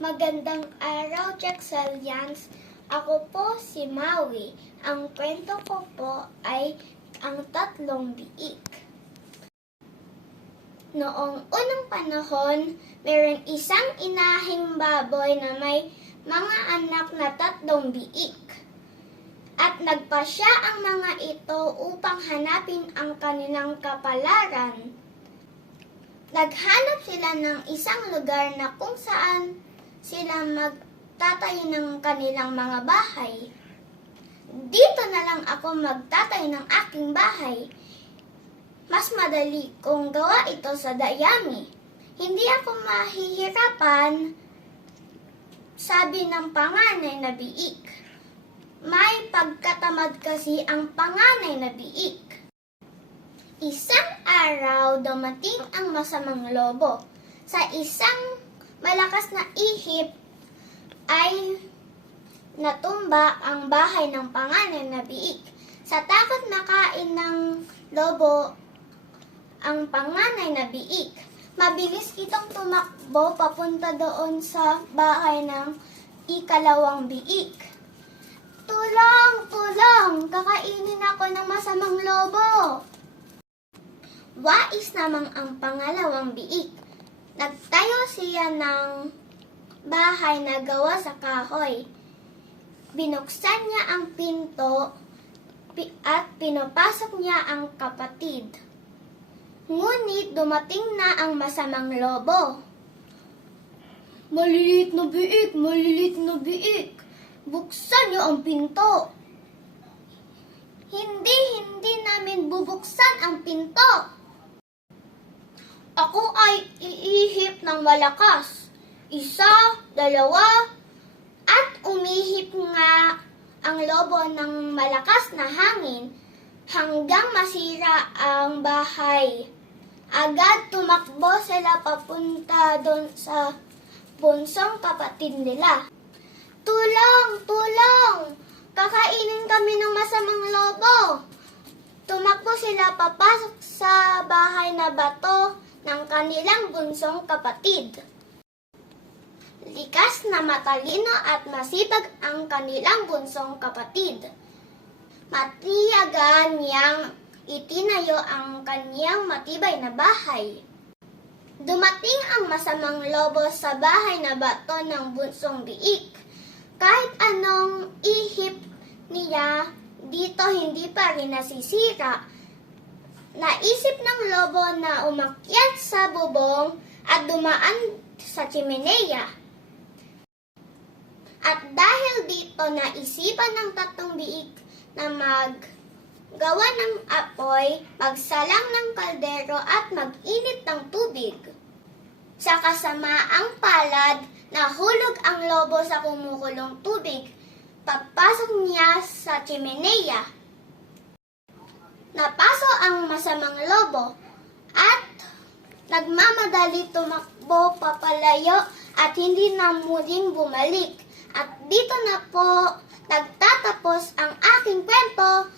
Magandang araw, Jacksalians. Ako po si Maui. Ang kwento ko po ay ang tatlong biik. Noong unang panahon, mayroong isang inahing baboy na may mga anak na tatlong biik. At nagpasya ang mga ito upang hanapin ang kanilang kapalaran. Naghanap sila ng isang lugar na kung saan sila magtatayo ng kanilang mga bahay. Dito na lang ako magtatayo ng aking bahay. Mas madali kung gawa ito sa dayami. Hindi ako mahihirapan, sabi ng panganay na biik. May pagkatamad kasi ang panganay na biik. Isang araw, dumating ang masamang lobo. Sa isang malakas na ihip ay natumba ang bahay ng panganay na biik. Sa takot makain ng lobo ang panganay na biik, mabilis itong tumakbo papunta doon sa bahay ng ikalawang biik. Tulong! Tulong! Kakainin ako ng masamang lobo! Wais namang ang pangalawang biik. Nagtayo siya ng bahay na gawa sa kahoy. Binuksan niya ang pinto at pinapasok niya ang kapatid. Ngunit dumating na ang masamang lobo. Maliliit na biik! Maliliit na biik! Buksan niyo ang pinto! Hindi namin bubuksan ang pinto! Ako ay iihip ng malakas. Isa, dalawa, at umihip nga ang lobo ng malakas na hangin hanggang masira ang bahay. Agad tumakbo sila papunta doon sa bunsong kapatid nila. Tulong! Tulong! Kakainin kami ng masamang lobo! Tumakbo sila papasok sa bahay na bato ng kanilang bunsong kapatid. Likas na matalino at masipag ang kanilang bunsong kapatid. Matiyagan niyang itinayo ang kaniyang matibay na bahay. Dumating ang masamang lobo sa bahay na bato ng bunsong biik. Kahit anong ihip niya, dito hindi pa rin nasisira. Naisip ng lobo na umakyat sa bubong at dumaan sa chimenea. At dahil dito naisipan ng tatlong biik na maggawa ng apoy, magsalang ng kaldero at mag-init ng tubig. Sa kasamaang palad, nahulog ang lobo sa kumukulong tubig. Pagpasok niya sa chimenea, napaso ang masamang lobo at nagmamadali tumakbo papalayo at hindi na muling bumalik. At dito na po nagtatapos ang aking kwento.